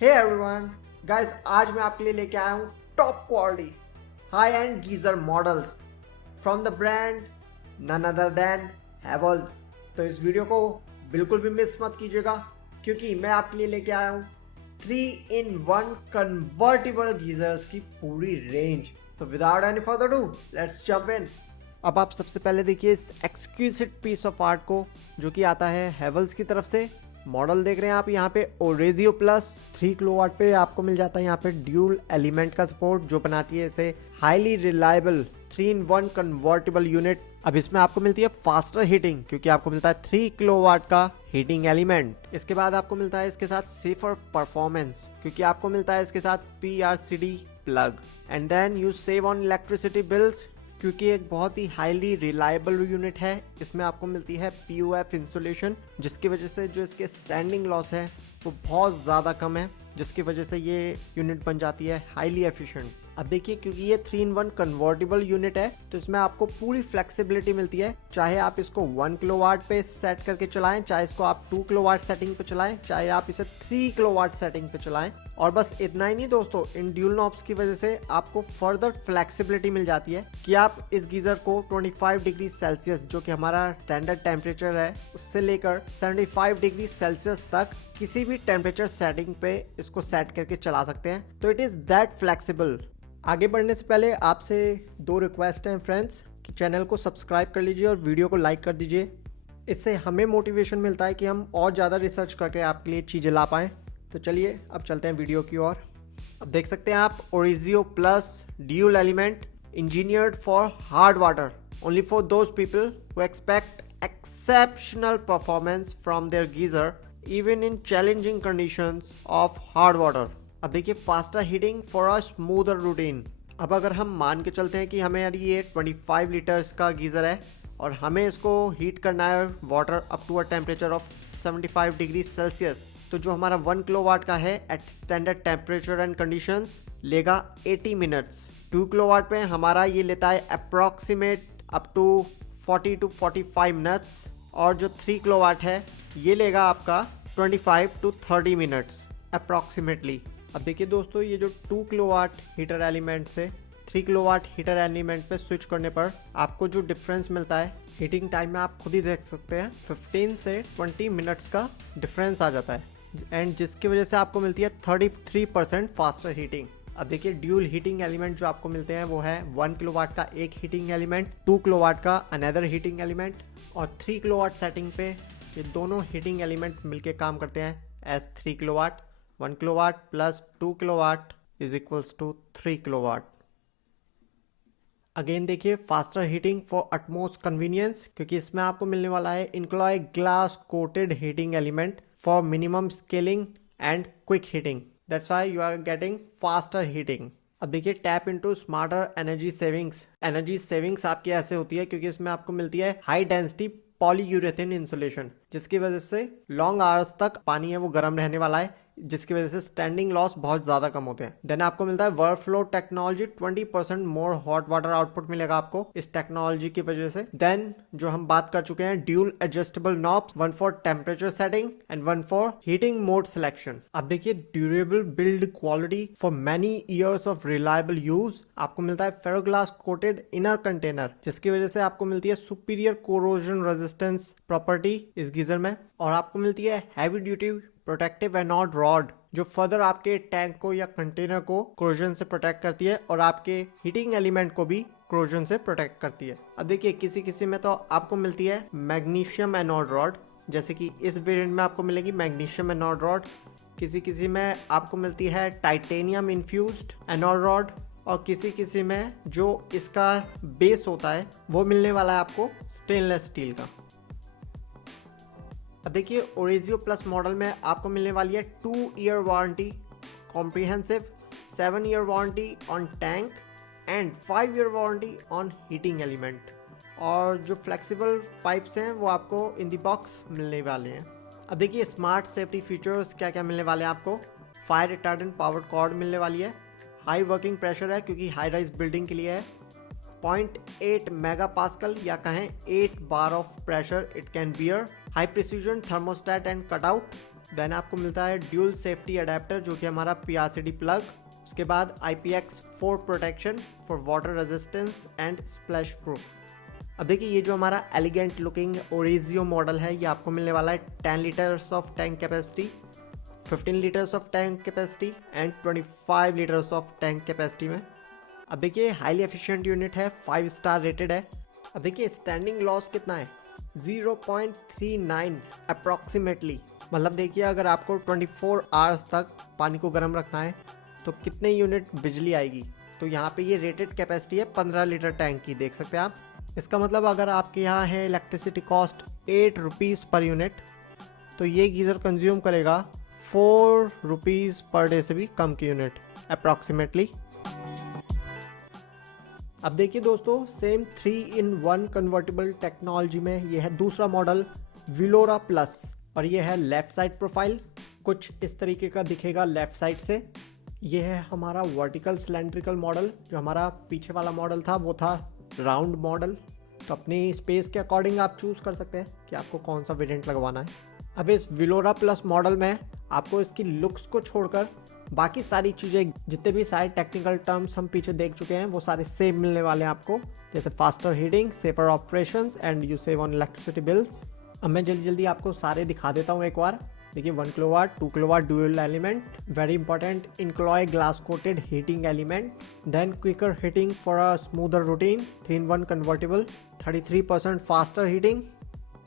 Hey everyone guys, आज मैं आपके लिए लेके आया हूँ top quality high end geyser models from the brand none other than Havells. तो इस वीडियो को बिल्कुल भी मिस मत कीजिएगा क्योंकि मैं आपके लिए लेके आया हूँ 3-in-1 कन्वर्टेबल गीजर्स की पूरी range. So without any further do let's jump in. अब आप सबसे पहले देखिए इस एक्सक्यूसिव पीस ऑफ आर्ट को जो कि आता है हैवेल्स की तरफ से। मॉडल देख रहे हैं आप यहाँ पे ओरेजियो प्लस 3 किलोवाट पे आपको मिल जाता है यहाँ पे ड्यूल एलिमेंट का सपोर्ट जो बनाती है इसे highly reliable 3-in-1 convertible unit. अब इसमें आपको मिलती है फास्टर हीटिंग क्योंकि आपको मिलता है 3 किलोवाट का हीटिंग एलिमेंट। इसके बाद आपको मिलता है इसके साथ सेफर परफॉर्मेंस क्योंकि आपको मिलता है इसके साथ PRCD plug. And then you save on electricity bills क्योंकि एक बहुत ही हाईली रिलायबल यूनिट है। इसमें आपको मिलती है POF इंसुलेशन जिसकी वजह से जो इसके स्टैंडिंग लॉस है वो बहुत ज़्यादा कम है, जिसकी वजह से ये यूनिट बन जाती है हाईली एफिशिएंट। अब देखिए क्योंकि ये 3-in-1 कन्वर्टेबल यूनिट है तो इसमें आपको पूरी फ्लेक्सिबिलिटी मिलती है। चाहे आप इसको 1 किलोवाट पे सेट करके चलाएं, चाहे इसको आप 2 किलोवाट सेटिंग पे चलाएं, चाहे आप इसे 3 किलोवाट सेटिंग पे चलाएं। और बस इतना ही नहीं दोस्तों, इन ड्यूल नॉब्स की वजह से आपको फर्दर फ्लेक्सिबिलिटी मिल जाती है कि आप इस गीजर को 25 डिग्री सेल्सियस जो कि हमारा स्टैंडर्ड टेम्परेचर है उससे लेकर 75 डिग्री सेल्सियस तक किसी भी टेम्परेचर सेटिंग पे इसको सेट करके चला सकते हैं। तो इट इज़ दैट फ्लेक्सिबल। आगे बढ़ने से पहले आपसे 2 रिक्वेस्ट हैं फ्रेंड्स कि चैनल को सब्सक्राइब कर लीजिए और वीडियो को लाइक कर दीजिए। इससे हमें मोटिवेशन मिलता है कि हम और ज़्यादा रिसर्च करके आपके लिए चीज़ें ला पाएँ। तो चलिए अब चलते हैं वीडियो की ओर। अब देख सकते हैं आप ओरेजियो plus dual element engineered for hard water only for those people who expect exceptional performance from their geyser even in challenging conditions of hard water. अब देखिए faster heating for a smoother routine. अब अगर हम मान के चलते हैं कि हमें यार ये 25 लीटर्स का गीज़र है और हमें इसको हीट करना है water up to a temperature of 75 degree Celsius, तो जो हमारा 1 किलोवाट का है at standard temperature and conditions लेगा 80 मिनट्स। 2 किलोवाट पे हमारा ये लेता है approximate up to 40 to 45 minutes और जो 3 किलोवाट है ये लेगा आपका 25 to 30 मिनट्स अप्रॉक्सीमेटली। अब देखिए दोस्तों, ये जो 2 किलोवाट हीटर एलिमेंट से 3 किलोवाट हीटर एलिमेंट पे स्विच करने पर आपको जो डिफरेंस मिलता है हीटिंग टाइम में आप खुद ही देख सकते हैं 15 से 20 मिनट्स का डिफरेंस आ जाता है एंड जिसकी वजह से आपको मिलती है 33% फास्टर हीटिंग। अब देखिए ड्यूल हीटिंग एलिमेंट जो आपको मिलते हैं वो है 1 किलोवाट का एक हीटिंग एलिमेंट, 2 किलोवाट का अनदर हीटिंग एलिमेंट और 3 किलोवाट सेटिंग पे ये दोनों हीटिंग एलिमेंट मिलके काम करते हैं as 3 kilowatt. 1 kilowatt plus 2 kilowatt is equals to 3 kilowatt. Again देखिए faster heating for utmost convenience क्योंकि इसमें आपको मिलने वाला है Incoloy glass coated heating element for minimum scaling and quick heating. That's why you are getting faster heating. अब देखिए tap into smarter energy savings. Energy savings आपकी ऐसे होती है क्योंकि इसमें आपको मिलती है हाई डेंसिटी पॉलीयूरेथेन इंसुलेशन जिसकी वजह से लॉन्ग आवर्स तक पानी है वो गर्म रहने वाला है, जिसकी वजह से स्टैंडिंग लॉस बहुत ज़्यादा कम होते हैं। देन आपको मिलता है वर्क फ्लो टेक्नोलॉजी 20% मोर हॉट वाटर आउटपुट मिलेगा आपको इस टेक्नोलॉजी की वजह से। देन जो हम बात कर चुके हैं dual adjustable knobs, 1 for temperature setting and 1 for heating mode selection. अब देखिए durable build quality for many years of reliable use. आपको मिलता है फेरोग्लास कोटेड इनर कंटेनर जिसकी वजह से आपको मिलती है सुपीरियर कोरोजन रेजिस्टेंस प्रॉपर्टी इस गीजर में। और आपको मिलती है heavy duty protective anode rod जो फर्दर आपके टैंक को या कंटेनर को कोरोजन से प्रोटेक्ट करती है और आपके हीटिंग एलिमेंट को भी कोरोजन से प्रोटेक्ट करती है। अब देखिए किसी किसी में तो आपको मिलती है मैग्नीशियम एनोड रॉड, जैसे कि इस वेरिएंट में आपको मिलेगी मैग्नीशियम एनोड रॉड। किसी किसी में आपको मिलती है टाइटेनियम इन्फ्यूज्ड एनोड रॉड और किसी किसी में जो इसका बेस होता है वो मिलने वाला है आपको स्टेनलेस स्टील का। अब देखिए ओरेजियो प्लस मॉडल में आपको मिलने वाली है 2 year warranty comprehensive, 7 year warranty on tank and 5 year warranty on heating element. और जो फ्लेक्सिबल पाइप्स हैं वो आपको इन दी बॉक्स मिलने वाले हैं। अब देखिए स्मार्ट सेफ्टी फीचर्स क्या क्या मिलने वाले हैं आपको। फायर रिटार्डेंट पावर कॉर्ड मिलने वाली है, हाई वर्किंग प्रेशर है क्योंकि हाई राइज बिल्डिंग के लिए है, 0.8 मेगापास्कल या कहें 8 bar of pressure it can bear, high precision thermostat and cutout, then आपको मिलता है ड्यूल सेफ्टी अडेप्टर जो कि हमारा PRCD प्लग। उसके बाद IPX4 protection for water resistance and splash proof. अब देखिए ये जो हमारा एलिगेंट लुकिंग ओरिजियो मॉडल है ये आपको मिलने वाला है 10 litres of tank capacity, 15 litres of tank capacity and 25 litres of tank capacity में। अब देखिए हाईली एफिशिएंट यूनिट है, 5 स्टार रेटेड है। अब देखिए स्टैंडिंग लॉस कितना है, 0.39 अप्रॉक्सीमेटली। मतलब देखिए अगर आपको 24 आवर्स तक पानी को गर्म रखना है तो कितने यूनिट बिजली आएगी। तो यहाँ पे ये रेटेड कैपेसिटी है 15 लीटर टैंक की, देख सकते हैं आप। इसका मतलब अगर आपके यहाँ है electricity cost 8 rupees per unit, तो ये गीज़र कंज्यूम करेगा 4 रुपीज़ पर डे से भी कम की यूनिट अप्रॉक्सीमेटली। अब देखिए दोस्तों सेम 3-in-1 कन्वर्टेबल टेक्नोलॉजी में ये है दूसरा मॉडल विलोरा प्लस, और ये है लेफ्ट साइड प्रोफाइल कुछ इस तरीके का दिखेगा लेफ्ट साइड से। ये है हमारा वर्टिकल सिलेंड्रिकल मॉडल। जो हमारा पीछे वाला मॉडल था वो था राउंड मॉडल। तो अपनी स्पेस के अकॉर्डिंग आप चूज़ कर सकते हैं कि आपको कौन सा वेरिएंट लगवाना है। अब इस विलोरा प्लस मॉडल में आपको इसकी लुक्स को छोड़कर बाकी सारी चीज़ें, जितने भी सारे टेक्निकल टर्म्स हम पीछे देख चुके हैं वो सारे सेम मिलने वाले हैं आपको, जैसे faster heating, safer operations and you save on electricity bills. अब मैं जल्दी जल्दी आपको सारे दिखा देता हूँ एक बार। देखिए 1 kilowatt, 2 kilowatt dual element, very important Incoloy glass coated heating element, then quicker heating for a smoother routine, 3-in-1 convertible, 33% faster heating,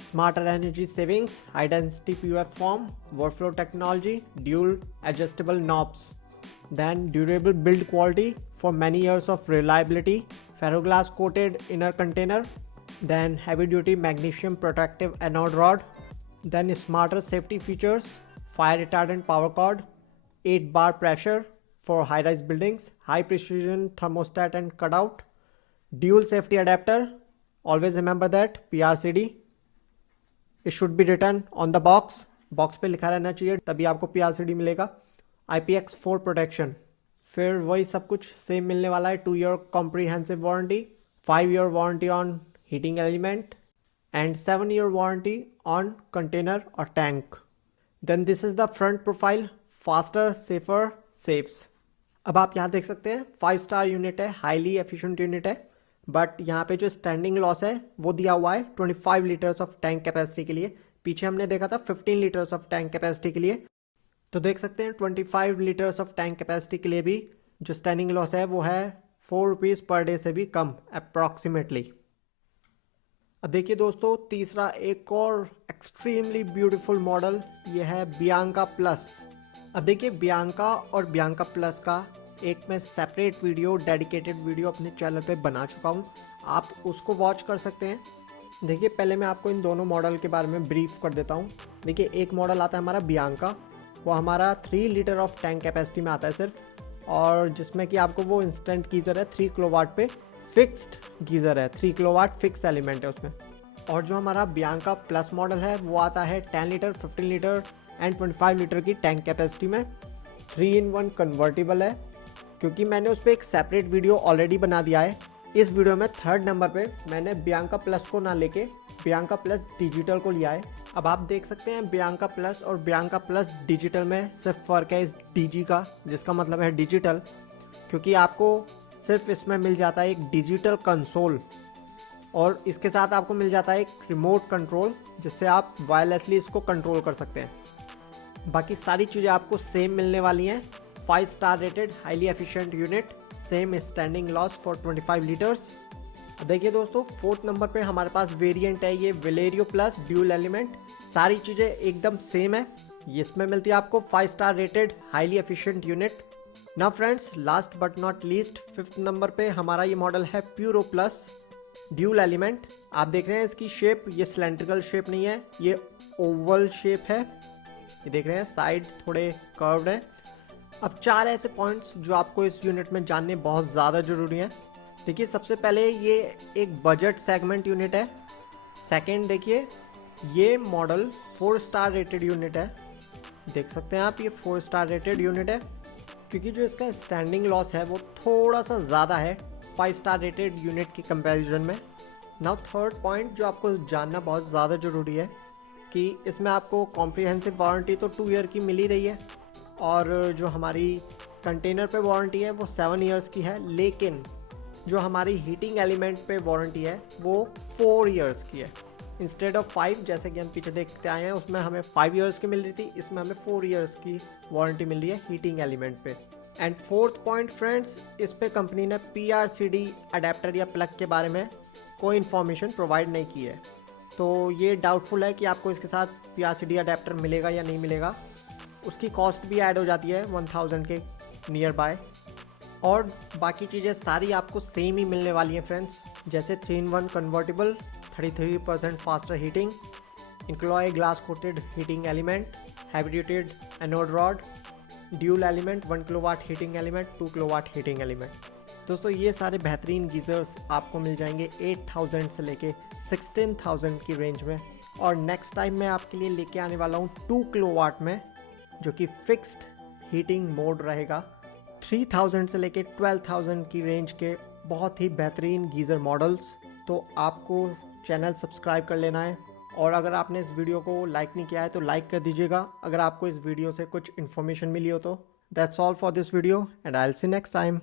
smarter energy savings, high density PUF form, workflow technology, dual adjustable knobs, then durable build quality for many years of reliability, ferroglass coated inner container, then heavy duty magnesium protective anode rod, then smarter safety features, fire retardant power cord, 8 bar pressure for high rise buildings, high precision thermostat and cutout, dual safety adapter, always remember that PRCD, it should be written on the box, box पे लिखा रहना चाहिए तभी आपको PRCD मिलेगा। IPX4 protection, फिर वही सब कुछ सेम मिलने वाला है। 2 year comprehensive warranty, 5 year warranty on heating element and 7 year warranty on container और tank. Then this is the front profile, faster, safer, सेफ्स। अब आप यहाँ देख सकते हैं 5 स्टार यूनिट है, हाईली एफिशिएंट यूनिट है, बट यहाँ पे जो स्टैंडिंग लॉस है वो दिया हुआ है 25 लीटर्स ऑफ टैंक कैपेसिटी के लिए। पीछे हमने देखा था 15 लीटर्स ऑफ टैंक कैपेसिटी के लिए। तो देख सकते हैं 25 लीटर्स ऑफ टैंक कैपेसिटी के लिए भी जो स्टैंडिंग लॉस है वो है 4 रुपीज़ पर डे से भी कम अप्रॉक्सीमेटली। अब देखिए दोस्तों तीसरा एक और एक्सट्रीमली ब्यूटीफुल मॉडल, ये है बियांका प्लस। अब देखिए बियांका और बियांका प्लस का एक मैं सेपरेट वीडियो, डेडिकेटेड वीडियो अपने चैनल पे बना चुका हूँ, आप उसको वॉच कर सकते हैं। देखिए पहले मैं आपको इन दोनों मॉडल के बारे में ब्रीफ कर देता हूँ। देखिए एक मॉडल आता है हमारा बियांका, वो हमारा 3 लीटर ऑफ टैंक कैपेसिटी में आता है सिर्फ, और जिसमें कि आपको वो इंस्टेंट गीज़र है 3 किलोवाट पे, फिक्स्ड गीज़र है, 3 किलोवाट फिक्स एलिमेंट है उसमें। और जो हमारा बियांका प्लस मॉडल है वो आता है 10 लीटर, 15 लीटर एंड 25 लीटर की टैंक कैपेसिटी में, 3-in-1 कन्वर्टेबल है। क्योंकि मैंने उस पर एक सेपरेट वीडियो ऑलरेडी बना दिया है, इस वीडियो में 3rd नंबर पे मैंने बियांका प्लस को ना लेके बियांका प्लस डिजिटल को लिया है। अब आप देख सकते हैं बियांका प्लस और बियांका प्लस डिजिटल में सिर्फ फ़र्क है इस DG का, जिसका मतलब है डिजिटल, क्योंकि आपको सिर्फ इसमें मिल जाता है एक डिजिटल कंसोल और इसके साथ आपको मिल जाता है एक रिमोट कंट्रोल जिससे आप वायरलेसली इसको कंट्रोल कर सकते हैं। बाकी सारी चीज़ें आपको सेम मिलने वाली हैं। 5 star rated highly efficient unit, same standing loss for 25 litres. देखिए दोस्तों 4th नंबर पे हमारे पास वेरिएंट है ये विलेरियो प्लस ड्यूल एलिमेंट। सारी चीज़ें एकदम सेम है, इसमें मिलती है आपको 5 star rated highly efficient unit. ना friends last but not least 5th number पे हमारा ये मॉडल है प्यूरो प्लस ड्यूल एलिमेंट। आप देख रहे हैं इसकी शेप, ये सिलेंड्रिकल शेप नहीं है, ये ओवल शेप है। ये देख रहे हैं साइड थोड़े कर्व्ड है। अब 4 ऐसे पॉइंट्स जो आपको इस यूनिट में जानने बहुत ज़्यादा ज़रूरी हैं। देखिए सबसे पहले ये एक बजट सेगमेंट यूनिट है। सेकंड देखिए ये मॉडल 4 स्टार रेटेड यूनिट है, देख सकते हैं आप, ये 4 स्टार रेटेड यूनिट है क्योंकि जो इसका स्टैंडिंग लॉस है वो थोड़ा सा ज़्यादा है 5 स्टार रेटेड यूनिट के कंपैरिजन में। नाउ 3rd पॉइंट जो आपको जानना बहुत ज़्यादा ज़रूरी है, कि इसमें आपको कॉम्प्रिहेंसिव वारंटी तो 2 ईयर की मिल ही रही है, और जो हमारी कंटेनर पे वारंटी है वो 7 ईयर्स की है, लेकिन जो हमारी हीटिंग एलिमेंट पे वारंटी है वो 4 ईयर्स की है। इंस्टेड ऑफ 5, जैसे कि हम पीछे देखते आए हैं, उसमें हमें 5 ईयर्स की मिल रही थी, इसमें हमें 4 ईयर्स की वारंटी मिल रही है हीटिंग एलिमेंट पे। एंड फोर्थ पॉइंट फ्रेंड्स, इस पे कंपनी ने PRCD अडेप्टर या प्लग के बारे में कोई इन्फॉर्मेशन प्रोवाइड नहीं की है, तो ये डाउटफुल है कि आपको इसके साथ PRCD अडेप्टर मिलेगा या नहीं मिलेगा। उसकी कॉस्ट भी ऐड हो जाती है 1000 के नियर बाय, और बाकी चीज़ें सारी आपको सेम ही मिलने वाली हैं फ्रेंड्स, जैसे 3-in-1 convertible, 33% faster heating, Incoloy glass coated heating element, heavy duty anode rod, dual element, 1 kilowatt heating element, 2 kilowatt heating element. दोस्तों ये सारे बेहतरीन गीज़र्स आपको मिल जाएंगे 8000 से लेके 16000 की रेंज में। और नेक्स्ट टाइम मैं आपके लिए लेके आने वाला हूँ 2 किलोवाट में, जो कि फिक्स्ड हीटिंग मोड रहेगा। 3000 से लेके 12000 की रेंज के बहुत ही बेहतरीन गीज़र मॉडल्स। तो आपको चैनल सब्सक्राइब कर लेना है, और अगर आपने इस वीडियो को लाइक नहीं किया है तो लाइक कर दीजिएगा अगर आपको इस वीडियो से कुछ इन्फॉर्मेशन मिली हो तो। That's all for this video and I will see next time.